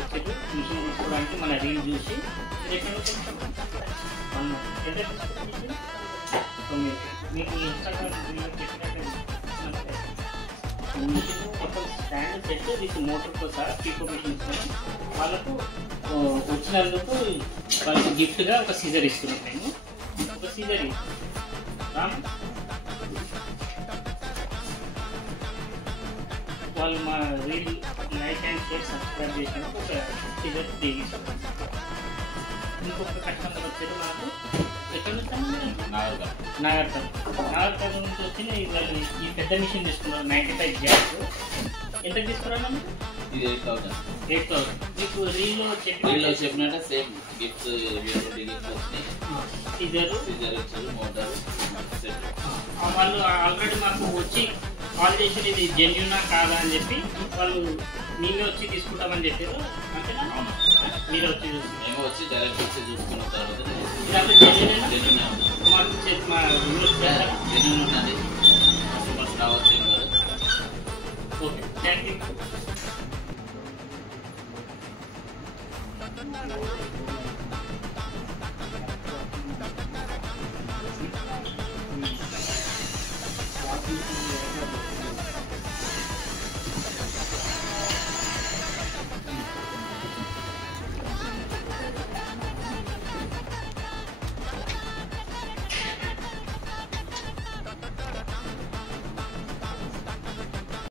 వచ్చారు మిషన్ తీసుకోవడానికి మన రీల్ చూసి మీకు ఇన్స్టాగ్రామ్ మిషన్ మొత్తం స్టాండ్ సెట్ విత్ మోటార్తో సహా పీకో మిషన్ ఇస్తాను. వాళ్ళకు వచ్చినందుకు వాళ్ళకి గిఫ్ట్గా ఒక సీజర్ ఇస్తున్నాను. నేను ఒక సీజర్ వాళ్ళు మా reel like and share subscribe చేసినందుకు ఒక సీజర్ తీగిస్తాను. ఇంకొక కస్టమర్ వచ్చారు నాకు ఎక్కడ నుంచి నాగర్కర్ నుంచి వచ్చి వాళ్ళు ఈ పెద్ద మిషన్ తీసుకున్నారు 95 గ్యాస్. ఎంత తీసుకున్నాను? ఇది 8,000. మీకు రీల్లో చెప్పినట్టే సేమ్ గిఫ్ట్స్ వచ్చినాయి. సీజర్ వచ్చారు, మోటార్ సెట్. వాళ్ళు ఆల్రెడీ మాకు వచ్చి కాల్ చేసి ఇది జెన్యునా కాదా అని చెప్పి వాళ్ళు మేమే వచ్చి తీసుకుంటామని చెప్పారు. అంతేనా? మీరు వచ్చి మేము వచ్చి డైరెక్ట్ వచ్చి చూసుకున్న తర్వాత జెన్యున్ ఉన్నది కస్టమర్స్ రావచ్చు కదా. Okay, thank you.